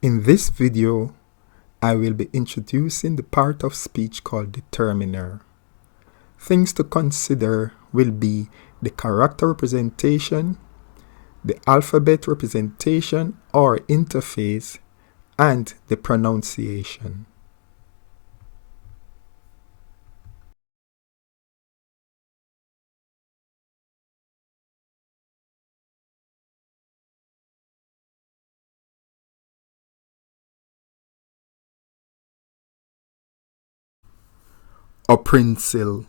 In this video, I will be introducing the part of speech called determiner. Things to consider will be the character representation, the alphabet representation or interface, and the pronunciation. Oprinsil,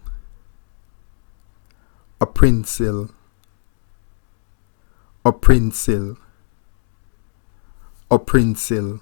oprinsil, oprinsil, oprinsil.